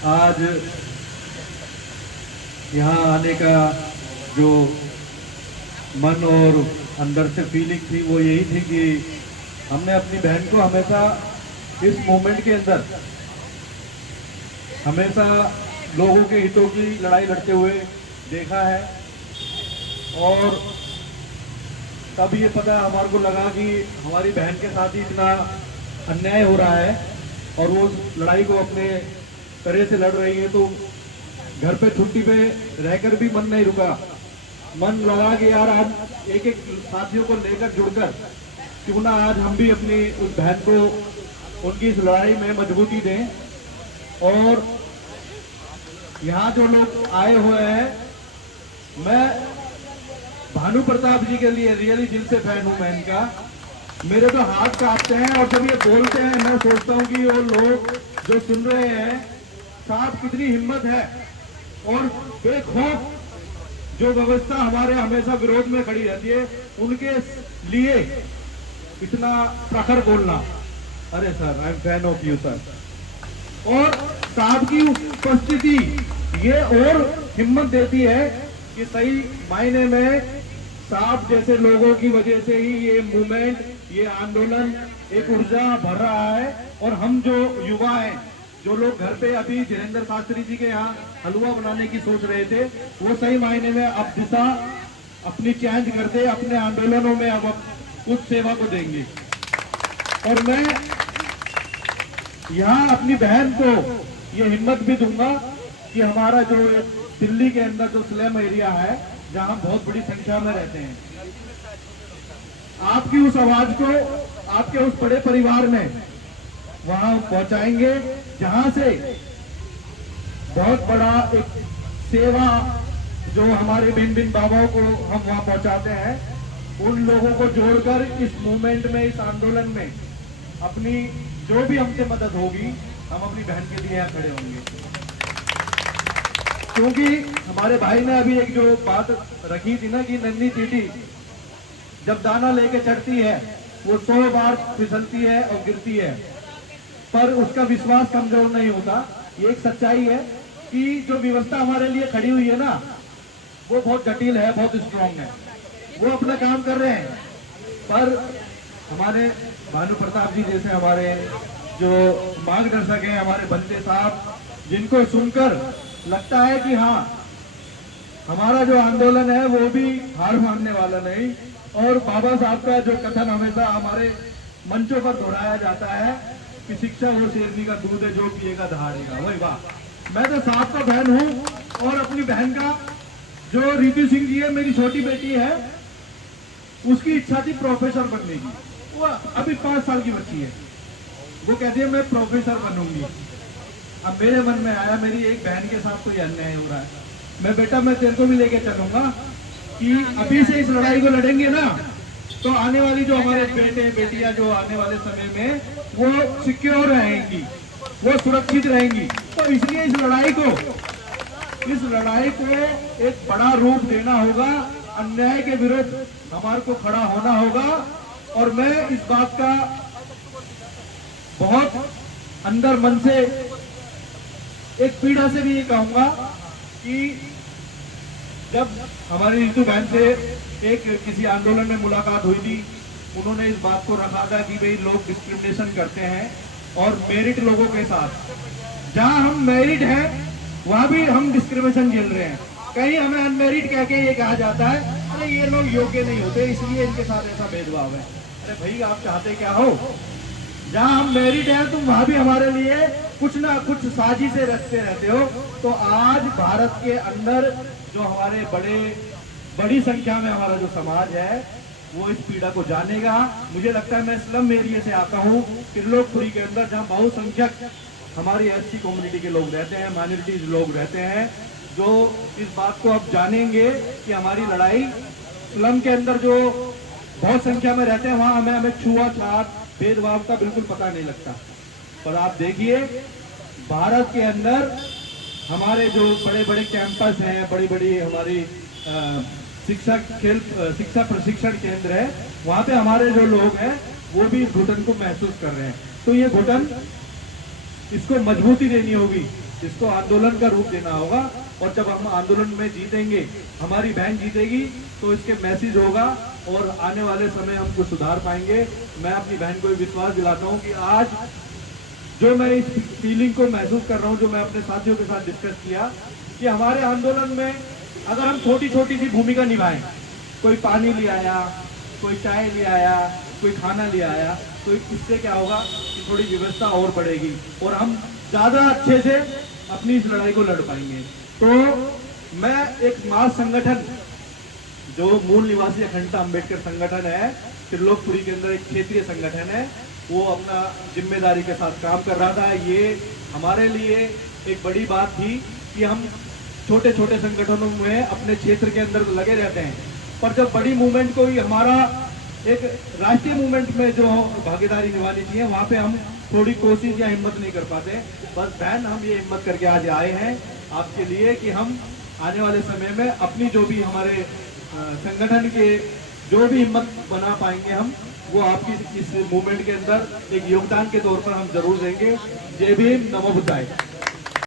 आज यहाँ आने का जो मन और अंदर से फीलिंग थी वो यही थी कि हमने अपनी बहन को हमेशा इस मोमेंट के अंदर हमेशा लोगों के हितों की लड़ाई लड़ते हुए देखा है। और तब ये पता हमारे को लगा कि हमारी बहन के साथ ही इतना अन्याय हो रहा है और वो उस लड़ाई को अपने तरह से लड़ रही है। तो घर पे छुट्टी पे रहकर भी मन नहीं रुका, मन लगा कि यार आज एक एक साथियों को लेकर जुड़कर क्यों ना आज हम भी अपनी उस बहन को उनकी इस लड़ाई में मजबूती दें। और यहाँ जो लोग आए हुए हैं, मैं भानु प्रताप जी के लिए रियली दिल से फैन हूँ। मैं इनका, मेरे तो हाथ कांपते हैं और जब ये बोलते हैं मैं सोचता हूँ कि वो लोग जो सुन रहे हैं साहब कितनी हिम्मत है और बेखौफ जो व्यवस्था हमारे हमेशा विरोध में खड़ी रहती है उनके लिए इतना प्रखर बोलना। अरे sir, I am fan of you sir. और साहब की उपस्थिति ये और हिम्मत देती है कि सही मायने में साहब जैसे लोगों की वजह से ही ये मूवमेंट, ये आंदोलन एक ऊर्जा भर रहा है। और हम जो युवा हैं, जो लोग घर पे अभी जितेंद्र शास्त्री जी के यहाँ हलवा बनाने की सोच रहे थे, वो सही मायने में अब दिशा अपनी चेंज करते अपने आंदोलनों में अब उस सेवा को देंगे। और मैं यहाँ अपनी बहन को ये हिम्मत भी दूंगा कि हमारा जो दिल्ली के अंदर जो स्लम एरिया है जहाँ हम बहुत बड़ी संख्या में रहते हैं, आपकी उस आवाज को आपके उस बड़े परिवार में वहां पहुंचाएंगे जहां से बहुत बड़ा एक सेवा जो हमारे भिन्न भिन्न बाबाओं को हम वहां पहुंचाते हैं, उन लोगों को जोड़कर इस मूवमेंट में, इस आंदोलन में अपनी जो भी हमसे मदद होगी हम अपनी बहन के लिए यहाँ खड़े होंगे। क्योंकि हमारे भाई ने अभी एक जो बात रखी थी ना कि नन्ही चींटी जब दाना लेके चढ़ती है वो 100 बार फिसलती है और गिरती है, पर उसका विश्वास कमजोर नहीं होता। ये एक सच्चाई है कि जो व्यवस्था हमारे लिए खड़ी हुई है ना, वो बहुत जटिल है, बहुत स्ट्रांग है। वो अपना काम कर रहे हैं, पर हमारे भानु प्रताप जी जैसे हमारे जो मार्गदर्शक हैं, हमारे बंदे साहब, जिनको सुनकर लगता है कि हाँ हमारा जो आंदोलन है वो भी हार मानने वाला नहीं। और बाबा साहब का जो कथन हमेशा हमारे मंचों पर दोहराया जाता है कि शिक्षा वो शेरनी का दूध है जो पिएगा दहाड़ेगा। वही वाह। मैं तो साहब का बहन हूँ और अपनी बहन का जो रीतु सिंह जी है, मेरी छोटी बेटी है, उसकी इच्छा थी प्रोफेसर बनने की। वो अभी 5 साल की बच्ची है, वो कहती है मैं प्रोफेसर बनूंगी। अब मेरे मन में आया मेरी एक बहन के साथ कोई अन्याय हो रहा है, मैं बेटा मैं तेरे को भी लेके चलूंगा कि अभी से इस लड़ाई को लड़ेंगे ना तो आने वाली जो हमारे बेटे बेटियां जो आने वाले समय में वो सिक्योर रहेंगी, वो सुरक्षित रहेंगी। तो इसलिए इस लड़ाई को एक बड़ा रूप देना होगा, अन्याय के विरुद्ध हमारे को खड़ा होना होगा। और मैं इस बात का बहुत अंदर मन से एक पीड़ा से भी ये कहूंगा कि जब हमारी ऋतु बहन से एक किसी आंदोलन में मुलाकात हुई थी, उन्होंने इस बात को रखा था कि भाई लोग डिस्क्रिमिनेशन करते हैं और मेरिट लोगों के साथ, जहां हम मेरिट हैं वहां भी हम डिस्क्रिमिनेशन झेल रहे हैं। कहीं हमें अनमेरिट कह के ये कहा जाता है अरे ये लोग योग्य नहीं होते इसलिए इनके साथ ऐसा भेदभाव है। अरे भाई आप चाहते क्या हो? जहां हम मेरिट हैं तुम वहां भी हमारे लिए कुछ ना कुछ साजिशें रचते रहते हो। तो आज भारत के अंदर जो हमारे बड़ी संख्या में हमारा जो समाज है वो इस पीड़ा को जानेगा। मुझे लगता है मैं स्लम एरिया से आता हूँ, त्रिलोकपुरी के अंदर, जहाँ बहुसंख्यक हमारी एससी कम्युनिटी के लोग रहते हैं, माइनॉरिटीज लोग रहते हैं, जो इस बात को अब जानेंगे कि हमारी लड़ाई स्लम के अंदर जो बहुत संख्या में रहते हैं वहां हमें छुआछूत भेदभाव का बिल्कुल पता नहीं लगता। पर आप देखिए भारत के अंदर हमारे जो बड़े बड़े कैंपस हैं, बड़ी बड़ी हमारी शिक्षा प्रशिक्षण केंद्र है, वहां पे हमारे जो लोग हैं वो भी इस घुटन को महसूस कर रहे हैं। तो ये घुटन, इसको मजबूती देनी होगी। इसको आंदोलन का रूप देना होगा। और जब हम आंदोलन में जीतेंगे, हमारी बहन जीतेगी, तो इसके मैसेज होगा और आने वाले समय हम कुछ सुधार पाएंगे। मैं अपनी बहन को विश्वास दिलाता हूँ कि आज जो मैं इस फीलिंग को महसूस कर रहा हूँ, जो मैं अपने साथियों के साथ डिस्कस किया, कि हमारे आंदोलन में अगर हम छोटी छोटी सी भूमिका निभाएं, कोई पानी ले आया, कोई चाय ले आया, कोई खाना ले आया, तो इससे क्या होगा कि थोड़ी व्यवस्था और बढ़ेगी और हम ज्यादा अच्छे से अपनी इस लड़ाई को लड़ पाएंगे। तो मैं एक मास संगठन, जो मूल निवासी अखंडता अंबेडकर संगठन है, त्रिलोकपुरी के अंदर एक क्षेत्रीय संगठन है, वो अपना जिम्मेदारी के साथ काम कर रहा था। ये हमारे लिए एक बड़ी बात थी कि हम छोटे छोटे संगठनों में अपने क्षेत्र के अंदर लगे रहते हैं, पर जब बड़ी मूवमेंट को ही हमारा एक राष्ट्रीय मूवमेंट में जो भागीदारी निभानी चाहिए, वहां पे हम थोड़ी कोशिश या हिम्मत नहीं कर पाते। बस बहन, हम ये हिम्मत करके आज आए हैं आपके लिए कि हम आने वाले समय में अपनी जो भी हमारे संगठन के जो भी हिम्मत बना पाएंगे, हम वो आपकी इस मूवमेंट के अंदर एक योगदान के तौर पर हम जरूर देंगे। जय भीम, नमो बुद्धाय।